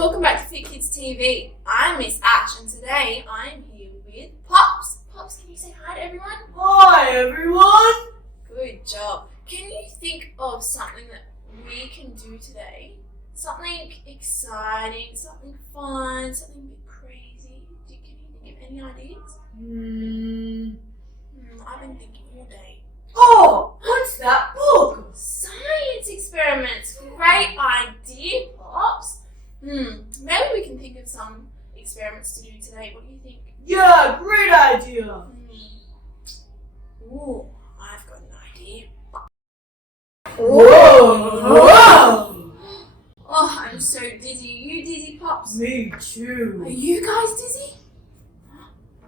welcome back to Fit Kids TV. I'm Miss Ash and today I'm here with Pops. Pops, can you say hi to everyone? Hi everyone! Good job. Can you think of something that we can do today? Something exciting, something fun, something a bit crazy. Can you think of any ideas? I've been thinking all day. Oh, what's that book? Science experiments. Great idea, Pops. Maybe we can think of some experiments to do today. What do you think? Yeah, great idea! Ooh, I've got an idea. Whoa! Oh, I'm so dizzy. You dizzy, Pops? Me Are too. you guys dizzy?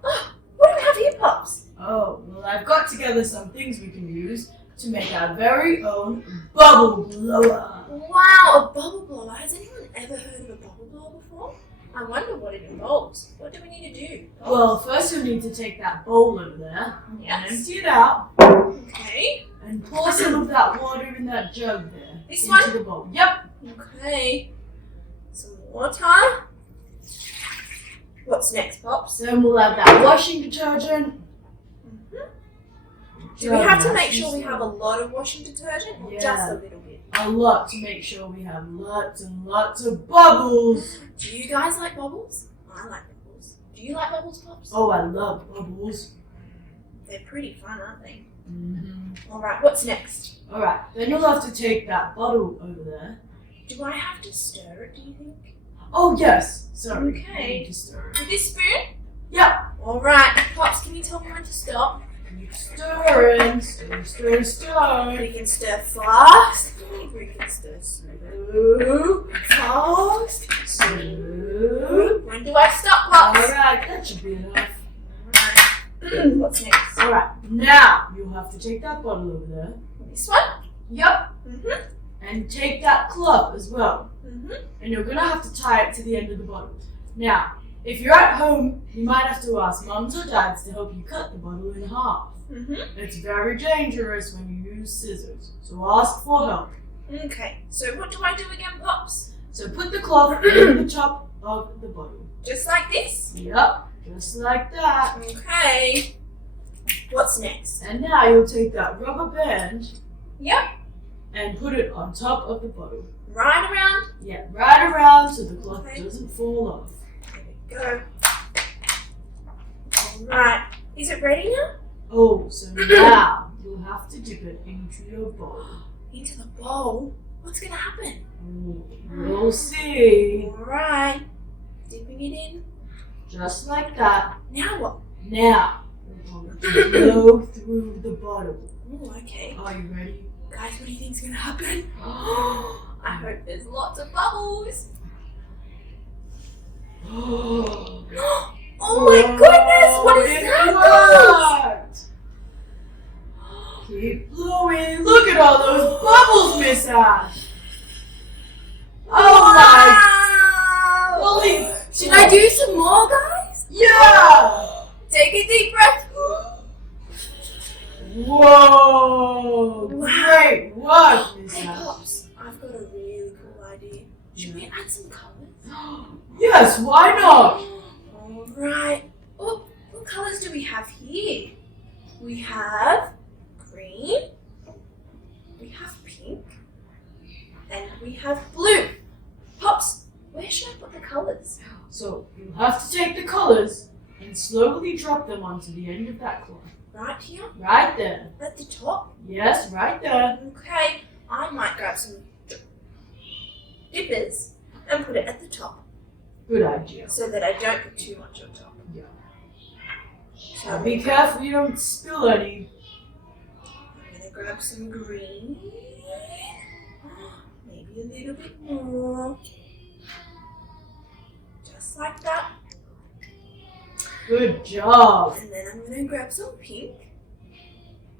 Oh, what do we have here, Pops? Oh, well, I've got together some things we can use to make our very own bubble blower. Wow, a bubble blower. Has anyone ever heard of a bubble blower before? I wonder what it involves. What do we need to do? Well, first you'll need to take that bowl over there, Yes. empty it out, Okay. and pour some of that water in that jug there. This into one? the bowl. Yep. Okay. Some water. What's next, Pops? Then we'll add that washing detergent. Do we have to make sure we have a lot of washing detergent or Yeah. just a little bit? A lot to make sure we have lots and lots of bubbles. Do you guys like bubbles? I like bubbles. Do you like bubbles, Pops? Oh, I love bubbles. They're pretty fun, aren't they? Mm-hmm. Alright, what's next? Alright, then you'll have to take that bottle over there. Do I have to stir it, do you think? Oh, yes. Sorry. Okay. You need to stir it. With this spoon? Yep. Alright, Pops, can you tell me when to stop? Keep stirring. Stir, stir, stir. We can stir fast. We can stir slow. Fast. Slow. When do I stop, Pops? Alright, that should be enough. Alright. What's next? Alright, now you'll have to take that bottle over there. This one? Yep. Mm-hmm. And take that cloth as well. Mm-hmm. And you're going to have to tie it to the end of the bottle. Now, if you're at home, you might have to ask mums or dads to help you cut the bottle in half. Mm-hmm. It's very dangerous when you use scissors, so ask for help. Okay, so what do I do again, Pops? So put the cloth over the top of the bottle. Just like this? Yep, just like that. Okay. What's next? And now you'll take that rubber band Yep. and put it on top of the bottle. Right around. Yeah, right around so the cloth Okay. doesn't fall off. There we go. Alright. Is it ready now? Oh, so now you'll have to dip it into your bowl. Into the bowl? What's gonna happen? We'll see. Alright. Dipping it in. Just like that. Now what? Now, we're going to blow through the bottle. Oh, okay. Are you ready? Guys, what do you think's gonna happen? I hope there's lots of bubbles. Oh my goodness, what is that, guys? Keep blowing. Look at all those bubbles, Miss Ash. Oh my. Wow! Holy. Should I do some more, guys? Yeah. Take a deep breath. Whoa. Great work, Miss Hey, Ash. Pops, I've got a really cool idea. Should we add some colours? Yes, why not? Alright. Oh, what colours do we have here? We have green, we have pink, and we have blue. Pops, where should I put the colours? So you have to take the colors and slowly drop them onto the end of that cloth. Right here? Right there. At the top? Yes, right there. Okay, I might grab some dippers and put it at the top Good idea. so that I don't put too much on top. Yeah. So Now be careful you don't spill any. I'm gonna grab some green, maybe a little bit more, just like that. Good job. And then I'm gonna grab some pink.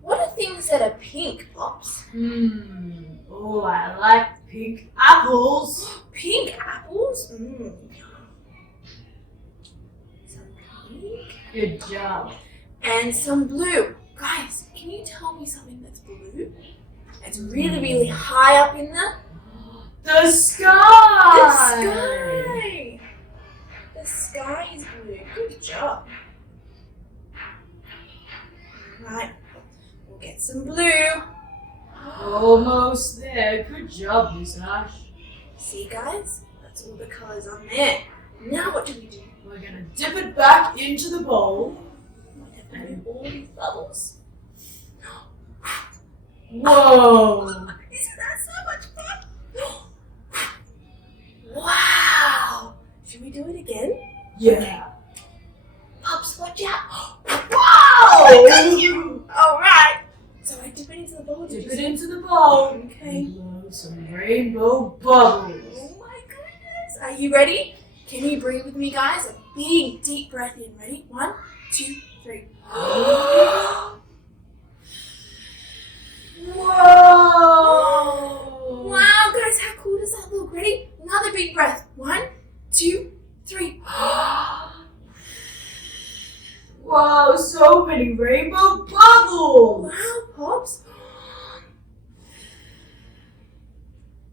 What are things that are pink, Pops? Oh, I like pink apples. Pink apples? Some pink. Good job. And some blue. Guys, can you tell me something that's blue? It's really, really high up in the The sky. sky. some blue. Almost there. Good job, Miss Ash. See, guys? That's all the colours on there. Now what do we do? We're gonna dip it back into the bowl. And all these bubbles. Whoa! Isn't that so much fun? Wow! Should we do it again? Yeah. Pops, watch out! Whoa! Alright! So I dip it into the bowl. Dip it into the bowl. Okay. And blow some rainbow bubbles. Oh my goodness! Are you ready? Can you breathe with me, guys? A big, deep breath in. Ready? 1, 2, 3. Whoa! Wow, guys, how cool does that look? Ready? Another big breath. 1, 2, 3. Wow, so many rainbow bubbles! Wow, Pops.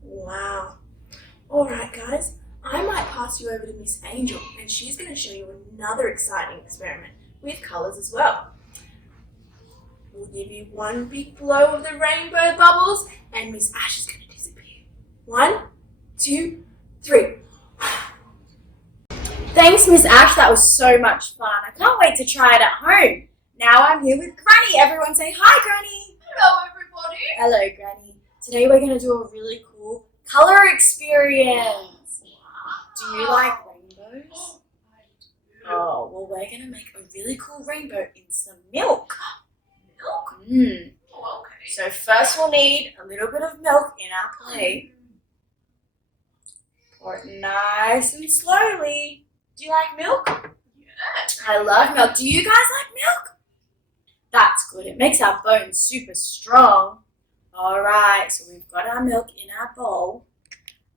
Wow. Alright, guys. I might pass you over to Miss Angel, and she's going to show you another exciting experiment with colours as well. We'll give you one big blow of the rainbow bubbles, and Miss Ash is going to disappear. 1, 2, 3. Thanks, Miss Ash. That was so much fun. I can't wait to try it at home. Now I'm here with Granny. Everyone say hi, Granny. Hello, everybody. Hello, Granny. Today we're going to do a really cool color experience. Do you like rainbows? Oh, well, we're going to make a really cool rainbow in some milk. Milk? Mmm. Oh, okay. So first we'll need a little bit of milk in our plate. Pour it nice and slowly. Do you like milk? Yeah. I love milk. Do you guys like milk? That's good. It makes our bones super strong. Alright, so we've got our milk in our bowl.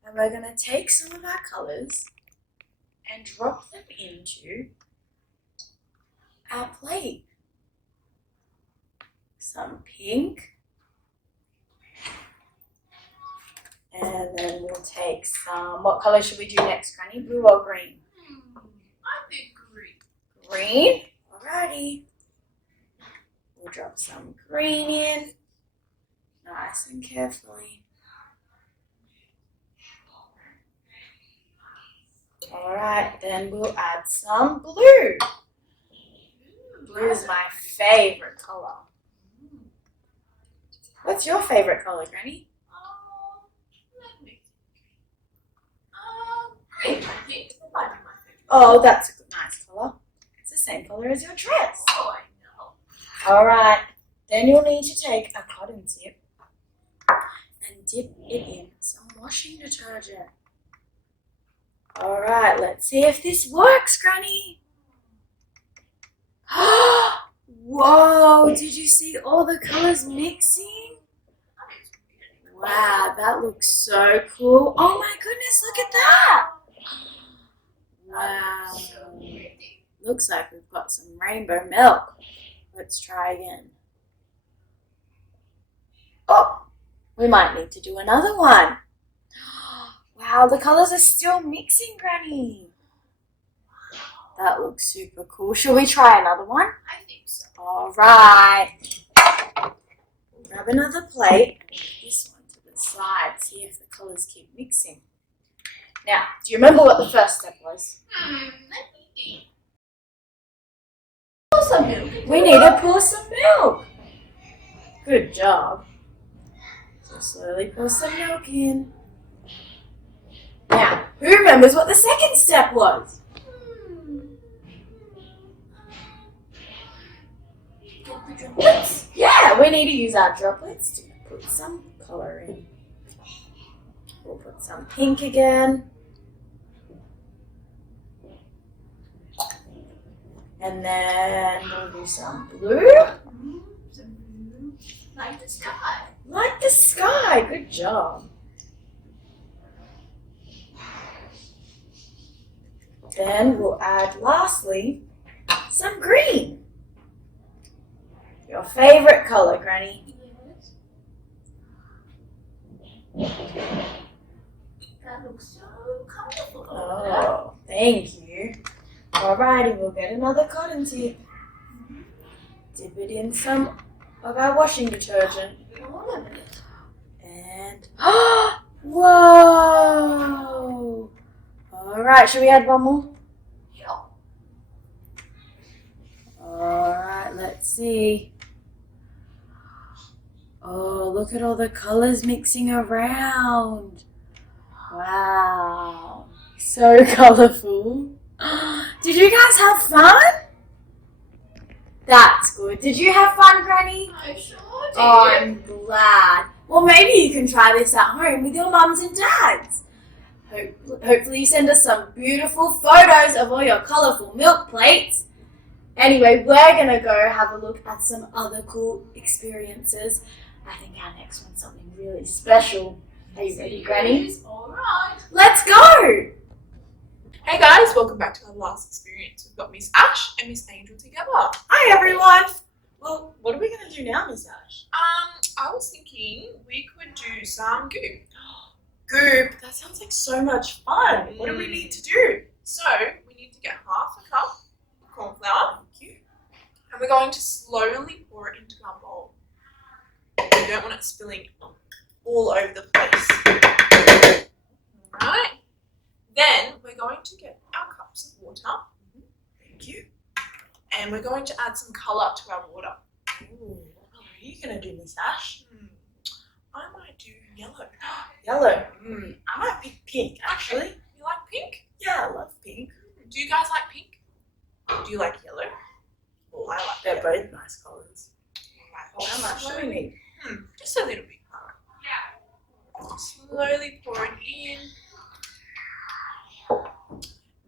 And we're going to take some of our colours and drop them into our plate. Some pink. And then we'll take some, what colour should we do next, Granny? Blue or green? I think green. Green? Alrighty. We'll drop some green in, nice and carefully. Alright, then we'll add some blue. Blue is my favourite colour. What's your favourite colour, Granny? Let me think. Green, I think. That might be my favorite. Oh, that's a good, nice colour. It's the same colour as your dress. Oh, I know. Alright, then you'll need to take a cotton tip and dip it in some washing detergent. Alright, let's see if this works, Granny. Whoa, did you see all the colours mixing? Wow, that looks so cool. Oh my goodness, look at that. Wow. So pretty. Looks like we've got some rainbow milk. Let's try again. Oh, we might need to do another one. Wow, the colours are still mixing, Granny. That looks super cool. Shall we try another one? I think so. Alright. Grab another plate. This one to the side. See if the colours keep mixing. Now, do you remember what the first step was? Let me think. Pour some milk. We need to pour some milk. Good job. So slowly pour some milk in. Now, who remembers what the second step was? Get the droplets. Yeah, we need to use our droplets to put some colour in. We'll put some pink again. And then we'll do some blue. Some blue. Like the sky. Like the sky. Good job. Then we'll add, lastly, some green. Your favourite colour, Granny. Yes. That looks so colourful. Oh, thank you. Alrighty, we'll get another cotton tip. Dip it in some of our washing detergent. Hold on a minute. And whoa! Alright, should we add one more? Yeah. Alright, let's see. Oh, look at all the colors mixing around. Wow. So colorful. Did you guys have fun? That's good. Did you have fun, Granny? I sure did. Oh, I'm glad. Well, maybe you can try this at home with your mums and dads. Hopefully you send us some beautiful photos of all your colourful milk plates. Anyway, we're going to go have a look at some other cool experiences. I think our next one's something really special. Are you ready, Granny? Alright. Let's go! Hey guys, welcome back to our last experience. We've got Miss Ash and Miss Angel together. Hi everyone! Well, what are we going to do now, Miss Ash? I was thinking we could do some goop. Goop! That sounds like so much fun. What do we need to do? So we need to get half a cup of corn flour. Thank you. And we're going to slowly pour it into our bowl. We don't want it spilling all over the place. Alright. Then we're going to get our cups of water. Thank you. And we're going to add some colour to our water. Ooh, what are you going to do, Miss Ash? I might do yellow. Yellow. I might pick pink, actually. You like pink? Yeah, I love pink. Do you guys like pink? Do you like yellow? Oh, I like They're both nice colours. Alright. How much do we need? Just a little bit. Alright. Slowly pour it in.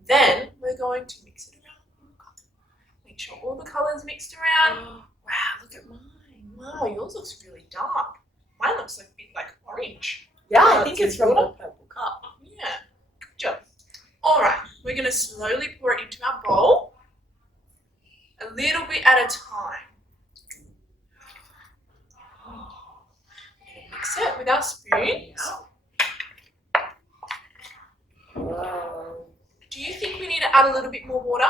Then we're going to mix it around. Make sure all the colours mixed around. Wow, look at mine. Wow, yours looks really dark. Mine looks like a bit like orange. Yeah, I Oh, think it's it's from the water. purple cup. Yeah, good job. Alright, we're going to slowly pour it into our bowl. A little bit at a time. We're going to mix it with our spoons. Whoa. Do you think we need to add a little bit more water?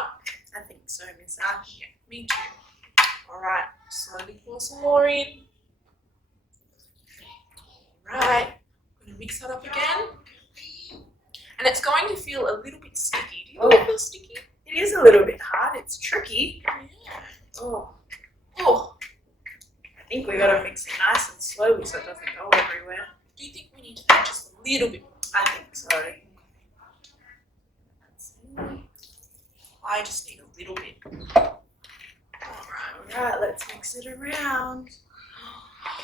I think so, Miss Ash. Yeah, me too. Alright, slowly pour some more in. Alright, I'm going to mix that up again. And it's going to feel a little bit sticky. Do you think it feels sticky? It is a little bit hard. It's tricky. Yeah. Oh, Oh, I think we got to mix it nice and slowly so it doesn't go everywhere. do you think we need to add just a little bit more? I think so. I just need a little bit. All right, let's mix it around.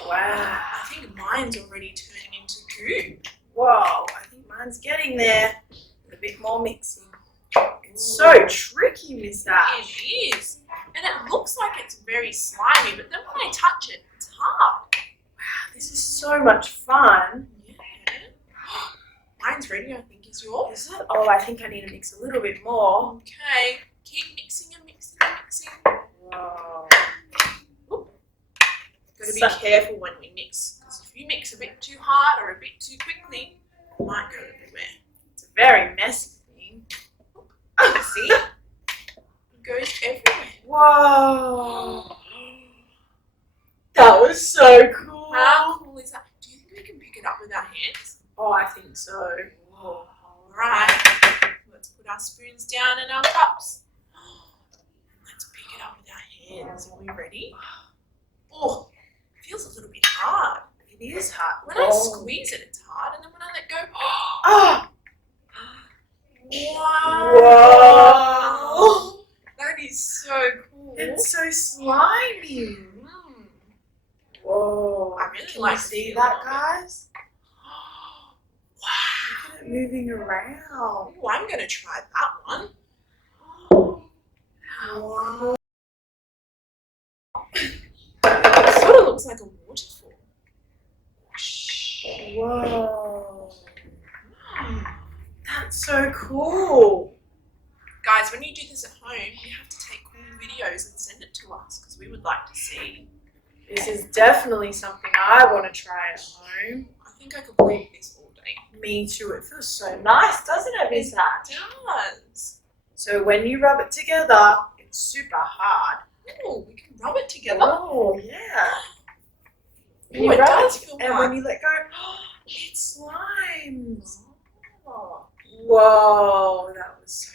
Wow. I think mine's already turning into goo. Whoa, I think mine's getting there. A bit more mixing. It's so tricky, Miss Ash. It is. And it looks like it's very slimy, but then when I touch it, it's hard. Wow, this is so much fun. Yeah. Mine's ready, I think. Is yours? Is it? Oh, I think I need to mix a little bit more. Okay. Keep mixing and mixing and mixing. Whoa. Got to be careful when we mix, because if you mix a bit too hard or a bit too quickly, it might go everywhere. It's a very messy thing. See? It goes everywhere. Whoa. That was so cool. How cool is that? Do you think we can pick it up with our hands? Oh, I think so. Whoa. Alright. Let's put our spoons down in our cups. Let's pick it up with our hands. Are we ready? Oh, it feels a little bit hard. It is hard. When I squeeze it, it's hard, and then when I let go, Oh. wow! Whoa. That is so cool. It's so slimy. Whoa. I really Can like you see the that, feel of it. guys? Wow! Look at it moving around. Oh, I'm gonna try that one. Wow. It sort of looks like a waterfall. Whoa. That's so cool. Guys, when you do this at home, you have to take cool videos and send it to us because we would like to see. This is definitely something I want to try at home. I think I could play with this all day. Me too. It feels so nice, doesn't it, Miss Ash? It does. So when you rub it together, it's super hard. Oh, we can rub it together. Oh, yeah. Oh, it does feel And hard. when you let go, It's slimes. oh. Whoa, that was so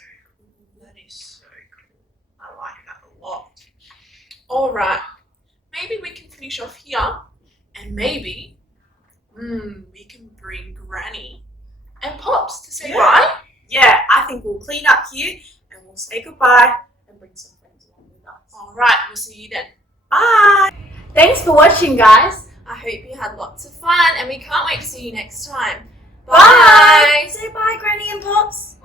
That is so cool. I like that a lot. All right, maybe we can finish off here, and maybe, we can bring Granny and Pops to say Yeah. bye. Yeah, I think we'll clean up here and we'll say goodbye and bring some friends along with us. All right, we'll see you then. Bye! Thanks for watching, guys. I hope you had lots of fun and we can't wait to see you next time. Bye! Say bye, Granny and Pops.